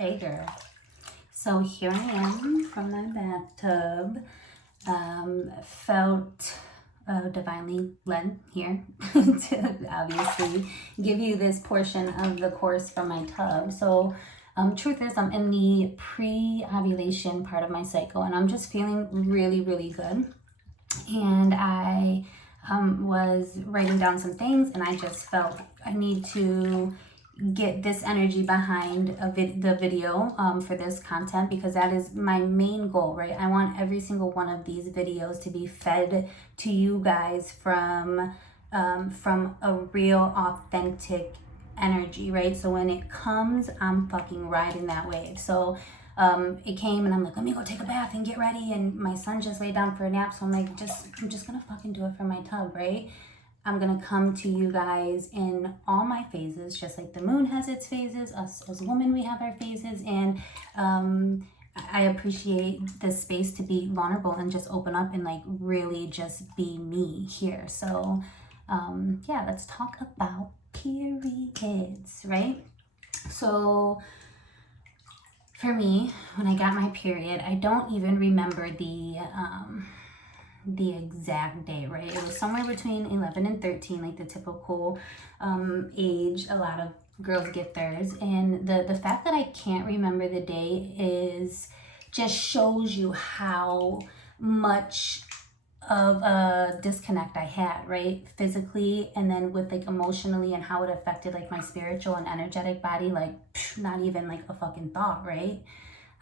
Hey girl. So here I am from my bathtub. Felt divinely led here to obviously give you this portion of the course from my tub. So truth is, I'm in the pre-ovulation part of my cycle and I'm just feeling really, really good. And I was writing down some things and I just felt I need to get this energy behind the video for this content, because that is my main goal, right? I want every single one of these videos to be fed to you guys from a real authentic energy, right? So when it comes, I'm fucking riding that wave. So it came and I'm like, let me go take a bath and get ready, and my son just laid down for a nap, so I'm like, I'm just gonna fucking do it from my tub, right? I'm gonna come to you guys in all my phases, just like the moon has its phases, us as women, we have our phases, and I appreciate this space to be vulnerable and just open up and like really just be me here. So yeah, let's talk about Peri Kids, right? So for me, when I got my period, I don't even remember the exact day, right? It was somewhere between 11 and 13, like the typical age a lot of girls get theirs. And the fact that I can't remember the day is just shows you how much of a disconnect I had, right? Physically, and then with like emotionally, and how it affected like my spiritual and energetic body, like not even like a fucking thought, right?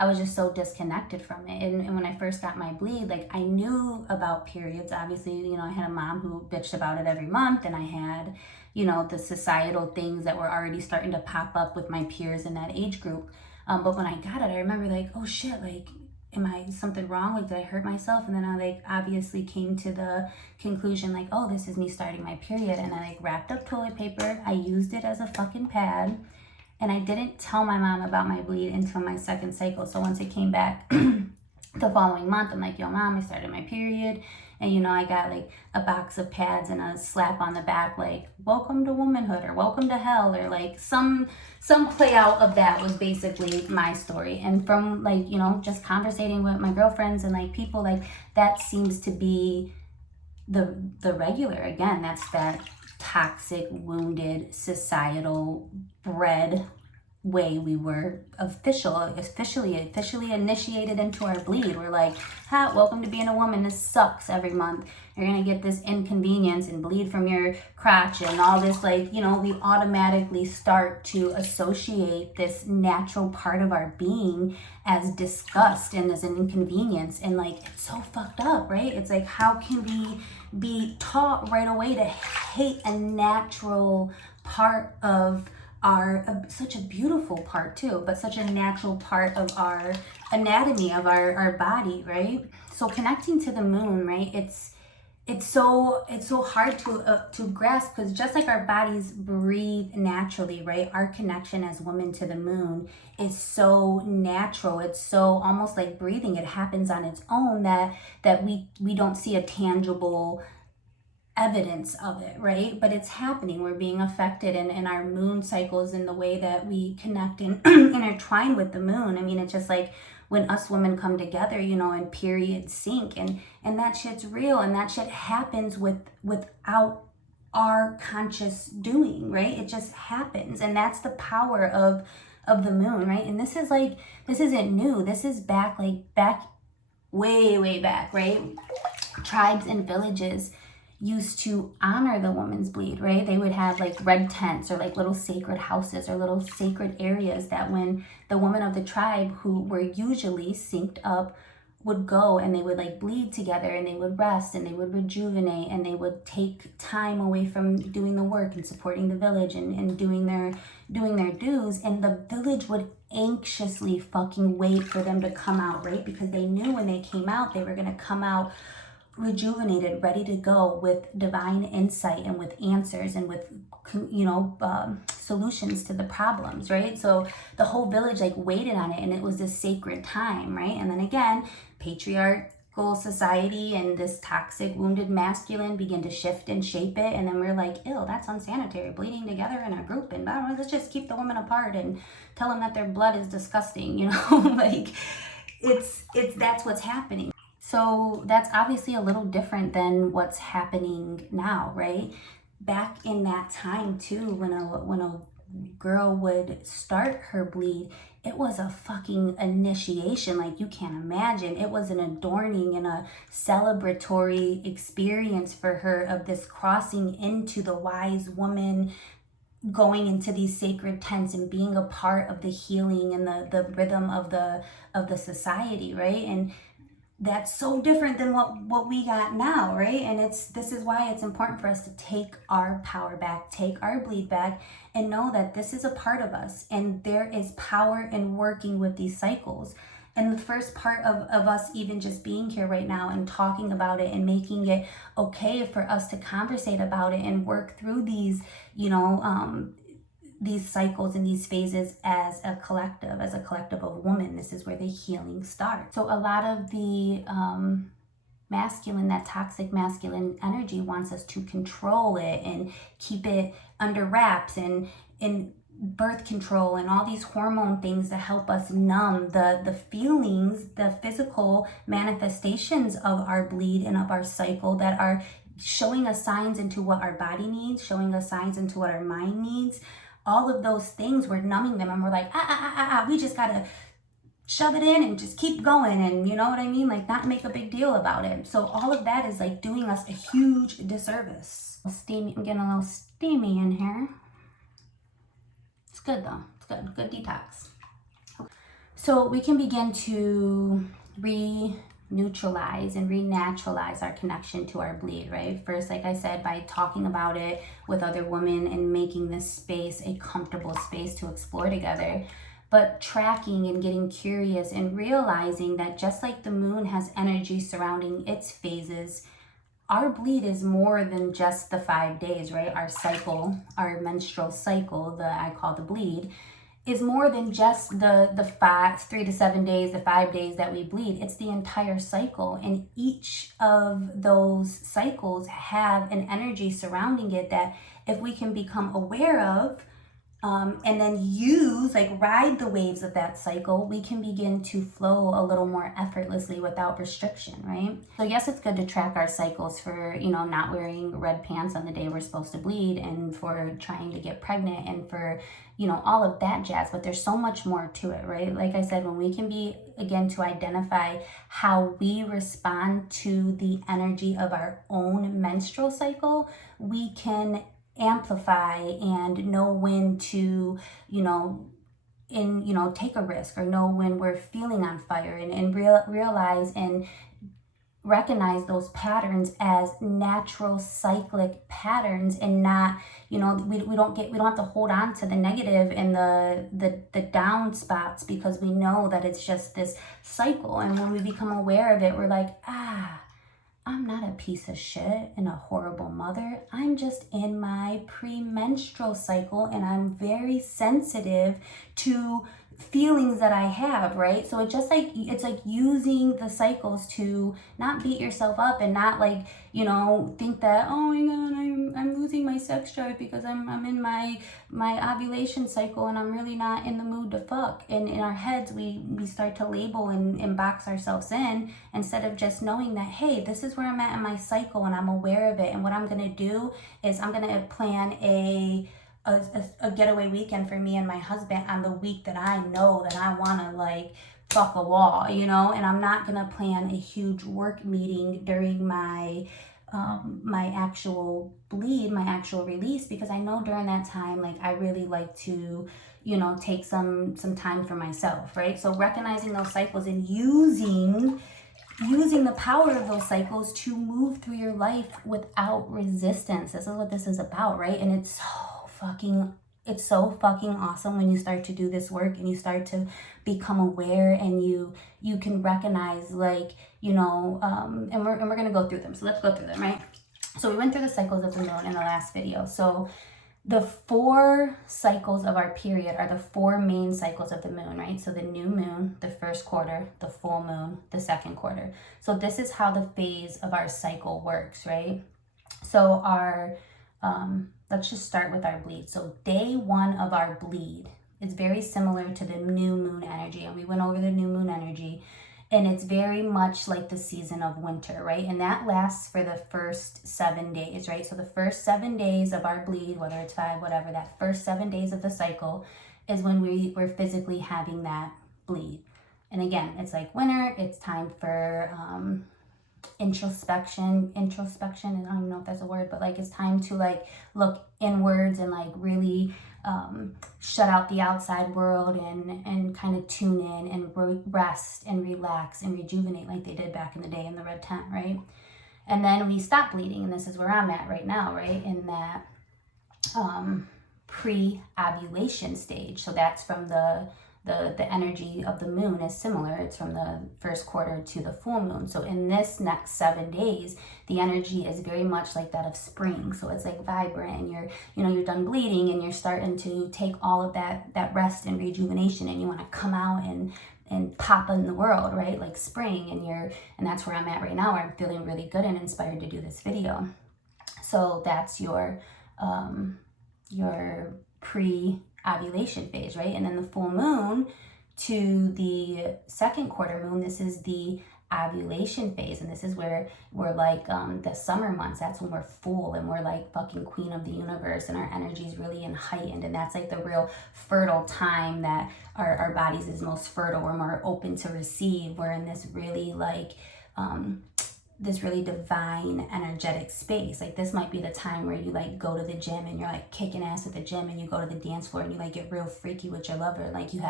I was just so disconnected from it. And when I first got my bleed, like I knew about periods. Obviously, you know, I had a mom who bitched about it every month, and I had, you know, the societal things that were already starting to pop up with my peers in that age group. But when I got it, I remember like, oh shit, like, am I something wrong? Like, did I hurt myself? And then I like obviously came to the conclusion like, oh, this is me starting my period. And I like wrapped up toilet paper. I used it as a fucking pad. And I didn't tell my mom about my bleed until my second cycle. So once it came back the following month, I'm like, yo, mom, I started my period. And, you know, I got like a box of pads and a slap on the back, like, welcome to womanhood, or welcome to hell, or like some play out of that was basically my story. And from like, you know, just conversating with my girlfriends and like people, like that seems to be the regular. Again, that's that toxic, wounded, societal bred way we were officially initiated into our bleed. We're like, ha, welcome to being a woman. This sucks every month. You're gonna get this inconvenience and bleed from your crotch and all this, like, you know, we automatically start to associate this natural part of our being as disgust and as an inconvenience. And like, it's so fucked up, right? It's like, how can we be taught right away to hate a natural part of our, such a beautiful part too, but such a natural part of our anatomy, of our body, right? So connecting to the moon, right? It's so hard to grasp, because just like our bodies breathe naturally, right? Our connection as women to the moon is so natural. It's so almost like breathing. It happens on its own, that we don't see a tangible evidence of it, right? But it's happening. We're being affected in our moon cycles, in the way that we connect and intertwine with the moon. I mean, it's just like when us women come together, you know, and periods sync, and that shit's real, and that shit happens without our conscious doing, right? It just happens. And that's the power of the moon, right? And this isn't new. This is back way back, right? Tribes and villages used to honor the woman's bleed, right? They would have like red tents, or like little sacred houses, or little sacred areas that when the women of the tribe, who were usually synced up, would go, and they would like bleed together, and they would rest, and they would rejuvenate, and they would take time away from doing the work and supporting the village and doing their dues. And the village would anxiously fucking wait for them to come out, right? Because they knew when they came out, they were gonna come out rejuvenated, ready to go, with divine insight and with answers and with, you know, solutions to the problems, right? So the whole village like waited on it, and it was this sacred time, right? And then again, patriarchal society and this toxic wounded masculine begin to shift and shape it, and then we're like, ew, that's unsanitary, bleeding together in a group, and blah, blah, let's just keep the women apart and tell them that their blood is disgusting, you know. Like, it's that's what's happening. So that's obviously a little different than what's happening now, right? Back in that time too, when a girl would start her bleed, it was a fucking initiation like you can't imagine. It was an adorning and a celebratory experience for her, of this crossing into the wise woman, going into these sacred tents and being a part of the healing and the rhythm of the society, right? And that's so different than what we got now, right? And this is why it's important for us to take our power back, take our bleed back, and know that this is a part of us, and there is power in working with these cycles. And the first part of us even just being here right now and talking about it and making it okay for us to conversate about it and work through these, these cycles and these phases as a collective of women. This is where the healing starts. So a lot of the masculine, that toxic masculine energy, wants us to control it and keep it under wraps, and birth control and all these hormone things that help us numb the feelings, the physical manifestations of our bleed and of our cycle, that are showing us signs into what our body needs, showing us signs into what our mind needs. All of those things, we're numbing them, and we're like, we just gotta shove it in and just keep going, and you know what I mean? Like, not make a big deal about it. So all of that is like doing us a huge disservice. Steamy, I'm getting a little steamy in here. It's good though, it's good detox. So we can begin to neutralize and renaturalize our connection to our bleed, right? First, like I said, by talking about it with other women and making this space a comfortable space to explore together, but tracking and getting curious and realizing that just like the moon has energy surrounding its phases, our bleed is more than just the 5 days, right? Our cycle, our menstrual cycle, I call the bleed, is more than just the 3 to 7 days, the 5 days that we bleed. It's the entire cycle, and each of those cycles have an energy surrounding it that if we can become aware of, and then ride the waves of that cycle, we can begin to flow a little more effortlessly without restriction, right? So yes, it's good to track our cycles for, not wearing red pants on the day we're supposed to bleed, and for trying to get pregnant, and for, all of that jazz, but there's so much more to it, right? Like I said, when we can to identify how we respond to the energy of our own menstrual cycle, we can amplify and know when to, take a risk, or know when we're feeling on fire, and realize and recognize those patterns as natural cyclic patterns, and not, we don't have to hold on to the negative and the down spots, because we know that it's just this cycle. And when we become aware of it, we're like, I'm not a piece of shit and a horrible mother. I'm just in my premenstrual cycle, and I'm very sensitive to feelings that I have, right? So it's like using the cycles to not beat yourself up, and not think that, oh my God, I'm losing my sex drive because I'm in my ovulation cycle and I'm really not in the mood to fuck. And in our heads, we start to label and box ourselves in, instead of just knowing that, hey, this is where I'm at in my cycle and I'm aware of it. And what I'm gonna do is I'm gonna plan a getaway weekend for me and my husband on the week that I know that I want to fuck a wall, and I'm not gonna plan a huge work meeting during my my actual bleed, my actual release, because I know during that time, I really like to, take some time for myself, right? So recognizing those cycles and using the power of those cycles to move through your life without resistance. This is what this is about, right? And it's so fucking awesome when you start to do this work and you start to become aware, and you can recognize, and we're gonna go through them. So let's go through them, right? So we went through the cycles of the moon in the last video. So The 4 cycles of our period are the 4 main cycles of the moon, right? So the new moon, the first quarter, the full moon, the second quarter. So this is how the phase of our cycle works, right? So our, let's just start with our bleed. So day 1 of our bleed is very similar to the new moon energy. And we went over the new moon energy, and it's very much like the season of winter, right? And that lasts for the first 7 days, right? So the first 7 days of our bleed, whether it's 5, whatever, that first 7 days of the cycle is when we're physically having that bleed. And again, it's like winter, it's time for introspection, and I don't know if that's a word, but like it's time to like look inwards and like really shut out the outside world and kind of tune in and rest and relax and rejuvenate like they did back in the day in the red tent, right? And then we stop bleeding, and this is where I'm at right now, right? In that pre-ovulation stage. So that's from the energy of the moon is similar. It's from the first quarter to the full moon. So in this next 7 days, the energy is very much like that of spring. So it's like vibrant, and you're done bleeding, and you're starting to take all of that rest and rejuvenation, and you want to come out and pop in the world, right? Like spring, and that's where I'm at right now, where I'm feeling really good and inspired to do this video. So that's your pre-ovulation phase, right? And then the full moon to the second quarter moon, this is the ovulation phase, and this is where we're like the summer months. That's when we're full and we're like fucking queen of the universe, and our energy is really heightened, and that's like the real fertile time that our bodies is most fertile. We're more open to receive. We're in this really like this really divine energetic space. Like this might be the time where you like go to the gym and you're like kicking ass at the gym, and you go to the dance floor and you like get real freaky with your lover. Like you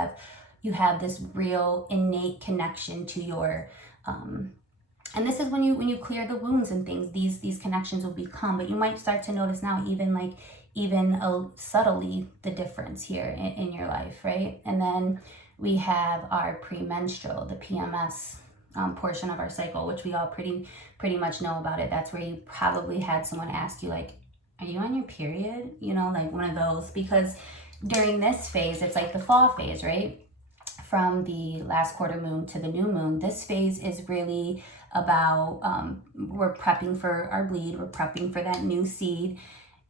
have this real innate connection to your and this is when you clear the wounds and things, these connections will become. But you might start to notice now even subtly the difference here in your life, right? And then we have our premenstrual, the PMS portion of our cycle, which we all pretty much know about it. That's where you probably had someone ask you like, are you on your period? Like one of those, because during this phase, it's like the fall phase, right? From the last quarter moon to the new moon, this phase is really about we're prepping for our bleed, we're prepping for that new seed,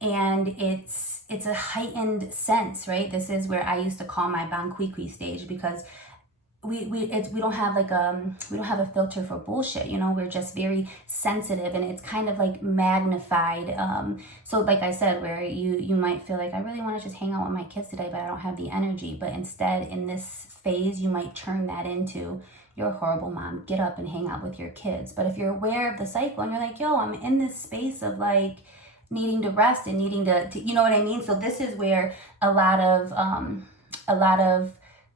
and it's a heightened sense, right? This is where I used to call my Banquiqui stage, because we don't have a filter for bullshit. We're just very sensitive, and it's kind of like magnified. So like I said, where you might feel like I really want to just hang out with my kids today, but I don't have the energy. But instead, in this phase, you might turn that into, you're a horrible mom, get up and hang out with your kids. But if you're aware of the cycle and you're like, yo, I'm in this space of like needing to rest and needing to you know what I mean? So this is where a lot of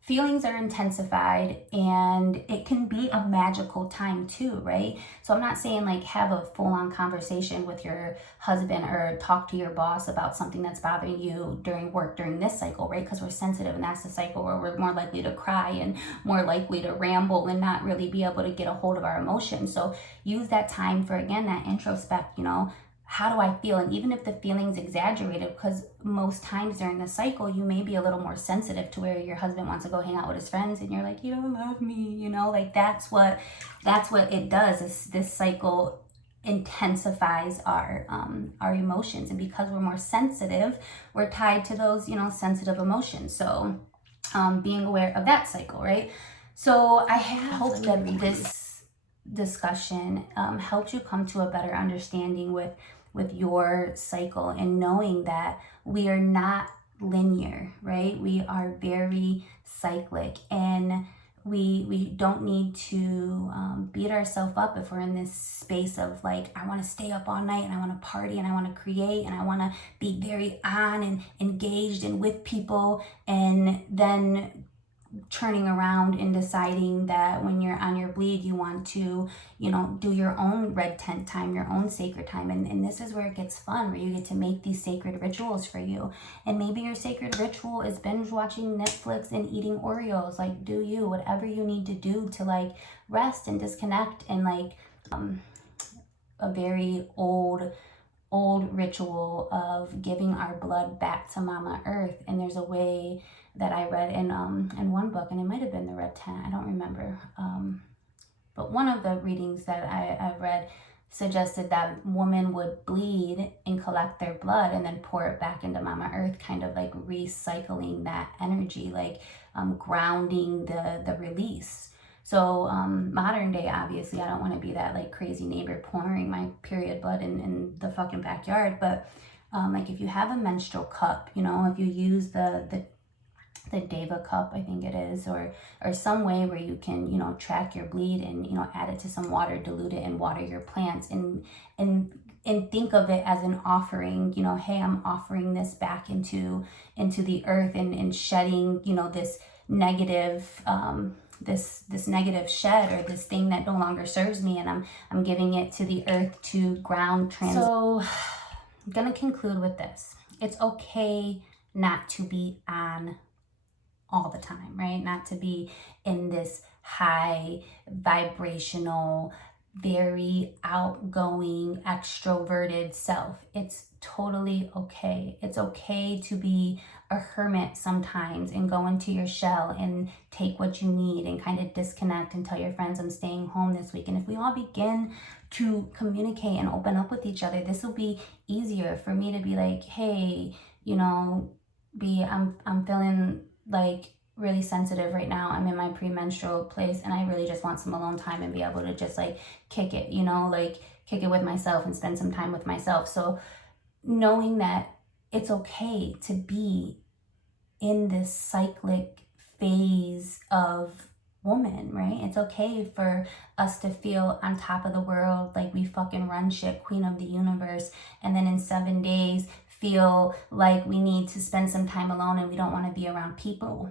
feelings are intensified, and it can be a magical time too, right? So I'm not saying like have a full-on conversation with your husband or talk to your boss about something that's bothering you during work during this cycle, right? Because we're sensitive, and that's the cycle where we're more likely to cry and more likely to ramble and not really be able to get a hold of our emotions. So use that time for, again, that introspect, how do I feel? And even if the feeling's exaggerated, because most times during the cycle, you may be a little more sensitive to where your husband wants to go hang out with his friends, and you're like, you don't love me, like that's what it does. This cycle intensifies our emotions, and because we're more sensitive, we're tied to those, sensitive emotions. So being aware of that cycle, right? So I hope that this discussion helps you come to a better understanding with your cycle, and knowing that we are not linear, right? We are very cyclic, and we don't need to beat ourselves up if we're in this space of like, I want to stay up all night, and I want to party, and I want to create, and I want to be very on and engaged and with people, and then turning around and deciding that when you're on your bleed, you want to, do your own red tent time, your own sacred time. And this is where it gets fun, where you get to make these sacred rituals for you. And maybe your sacred ritual is binge watching Netflix and eating Oreos. Like, do you, whatever you need to do to like rest and disconnect, and like a very old old ritual of giving our blood back to Mama Earth. And there's a way that I read in one book, and it might have been the Red Tent, I don't remember. But one of the readings that I've read suggested that women would bleed and collect their blood and then pour it back into Mama Earth, kind of like recycling that energy, like grounding the release. So modern day, obviously, I don't want to be that like crazy neighbor pouring my period blood in the fucking backyard. But like if you have a menstrual cup, you know, if you use the Deva cup, I think it is, or some way where you can, you know, track your bleed and, you know, add it to some water, dilute it and water your plants, and think of it as an offering, you know, hey, I'm offering this back into the earth, and shedding, you know, this negative this negative shed, or this thing that no longer serves me, and I'm giving it to the earth to ground So I'm gonna conclude with this. It's okay not to be on all the time, right? Not to be in this high vibrational, very outgoing, extroverted self. It's totally okay. It's okay to be a hermit sometimes and go into your shell and take what you need and kind of disconnect and tell your friends, I'm staying home this week. And if we all begin to communicate and open up with each other, this will be easier for me to be like, hey, you know, I'm feeling like really sensitive right now. I'm in my premenstrual place and I really just want some alone time and be able to just like kick it, you know, like kick it with myself and spend some time with myself. So knowing that it's okay to be in this cyclic phase of woman, right? It's okay for us to feel on top of the world, like we fucking run shit, queen of the universe, and then in 7 days feel like we need to spend some time alone and we don't want to be around people.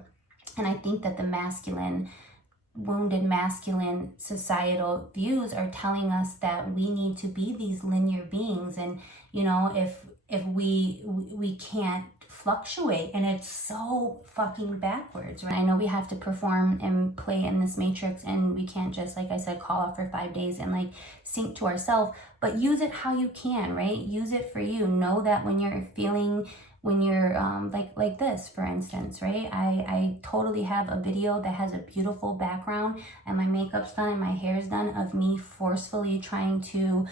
And I think that the wounded masculine societal views are telling us that we need to be these linear beings, and you know, if we can't fluctuate, and it's so fucking backwards, right? I know we have to perform and play in this matrix, and we can't just, like I said, call off for 5 days and like sync to ourselves, but use it how you can, right? Use it for you. Know that when you're like this, for instance, right? I totally have a video that has a beautiful background and my makeup's done and my hair's done of me forcefully trying to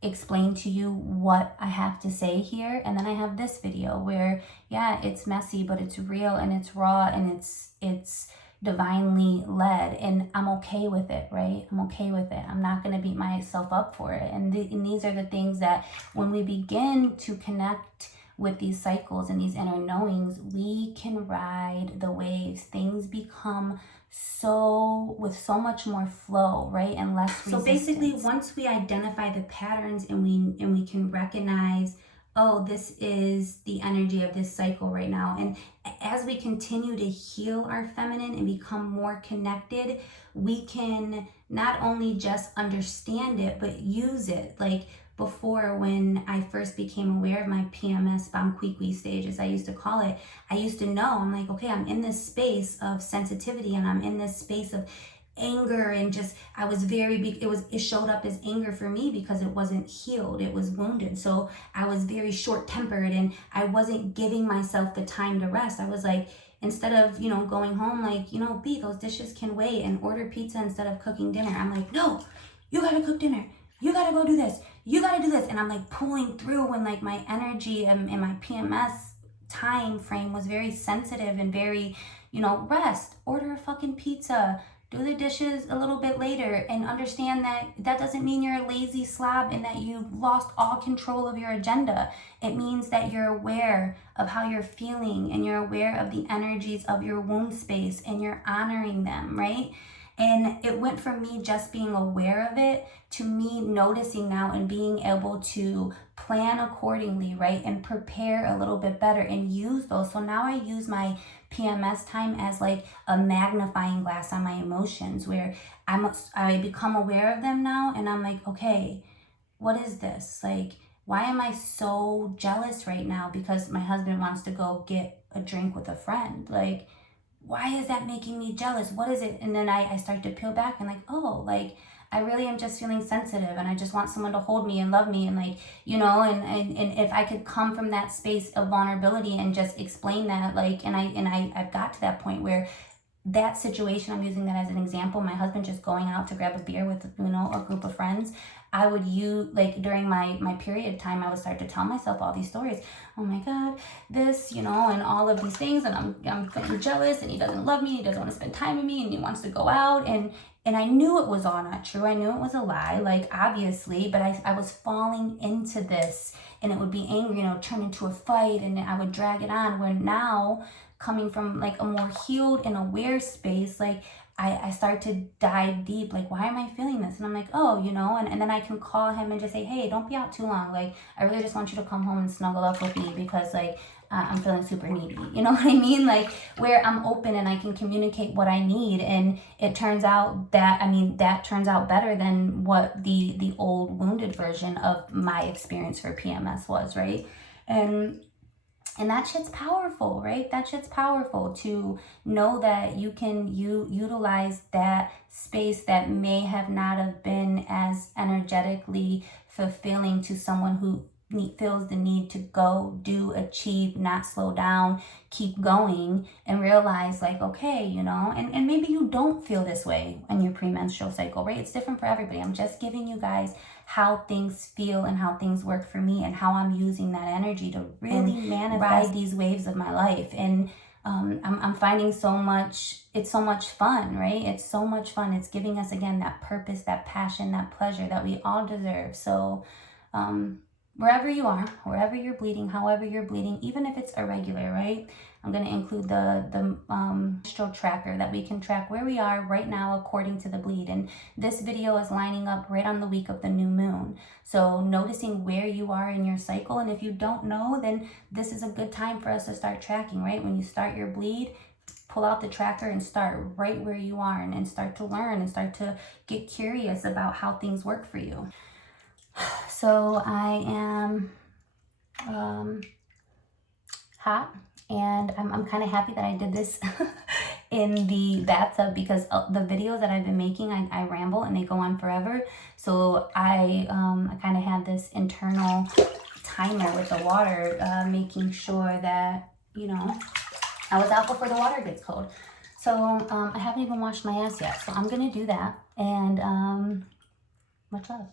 explain to you what I have to say here. And then I have this video where, yeah, it's messy, but it's real and it's raw and it's divinely led, and I'm okay with it, right? I'm okay with it. I'm not going to beat myself up for it. And these are the things that when we begin to connect with these cycles and these inner knowings, we can ride the waves. Things become with so much more flow, right? And less resistance. So basically, once we identify the patterns and we can recognize, oh, this is the energy of this cycle right now. And as we continue to heal our feminine and become more connected, we can not only just understand it, but use it. Like before, when I first became aware of my PMS Bamkwikwi stage, as I used to call it, I used to know, I'm like, okay, I'm in this space of sensitivity and I'm in this space of anger, and just it showed up as anger for me because it wasn't healed, it was wounded. So I was very short-tempered and I wasn't giving myself the time to rest. I was like, instead of, you know, going home like, you know, B, those dishes can wait, and order pizza instead of cooking dinner, I'm like, no, you gotta cook dinner, you gotta go do this, you gotta do this. And I'm like pulling through when like my energy and my PMS time frame was very sensitive and very, you know, rest, order a fucking pizza, do the dishes a little bit later, and understand that doesn't mean you're a lazy slob and that you've lost all control of your agenda. It means that you're aware of how you're feeling and you're aware of the energies of your womb space and you're honoring them, right? And it went from me just being aware of it to me noticing now and being able to plan accordingly, right? And prepare a little bit better and use those. So now I use my PMS time as like a magnifying glass on my emotions, where I become aware of them now, and I'm like, okay, what is this? Like, why am I so jealous right now because my husband wants to go get a drink with a friend? Like, why is that making me jealous? What is it? And then I start to peel back and like, oh, like I really am just feeling sensitive and I just want someone to hold me and love me, and like, you know, and if I could come from that space of vulnerability and just explain that, like, I've got to that point where that situation, I'm using that as an example, my husband just going out to grab a beer with, you know, a group of friends, I would use, like, during my period time, I would start to tell myself all these stories. Oh my God, this, you know, and all of these things, and I'm feeling jealous, and he doesn't love me, he doesn't want to spend time with me, and he wants to go out, and I knew it was all not true. I knew it was a lie, like, obviously, but I was falling into this, and it would be angry, you know, turn into a fight, and I would drag it on, where now, coming from like a more healed and aware space, like, I start to dive deep, like, why am I feeling this? And I'm like, oh, you know, and then I can call him and just say, hey, don't be out too long. Like, I really just want you to come home and snuggle up with me because, like, I'm feeling super needy. You know what I mean? Like, where I'm open and I can communicate what I need. And it turns out that, that turns out better than what the old wounded version of my experience for PMS was, right? And that shit's powerful, right? That shit's powerful to know that you can utilize that space that may have not have been as energetically fulfilling to someone who feels the need to go, do, achieve, not slow down, keep going, and realize, like, okay, you know, and maybe you don't feel this way in your premenstrual cycle, right? It's different for everybody. I'm just giving you guys how things feel and how things work for me, and how I'm using that energy to really ride these waves of my life. And I'm finding it's so much fun, right? It's so much fun. It's giving us, again, that purpose, that passion, that pleasure that we all deserve. So wherever you are, wherever you're bleeding, however you're bleeding, even if it's irregular, right? I'm going to include the menstrual tracker that we can track where we are right now according to the bleed. And this video is lining up right on the week of the new moon. So noticing where you are in your cycle. And if you don't know, then this is a good time for us to start tracking, right? When you start your bleed, pull out the tracker and start right where you are, and start to learn and start to get curious about how things work for you. So I am hot, and I'm kind of happy that I did this in the bathtub, because the videos that I've been making, I ramble and they go on forever. So I kind of had this internal timer with the water, making sure that, you know, I was out before the water gets cold. So I haven't even washed my ass yet. So I'm going to do that, and much love.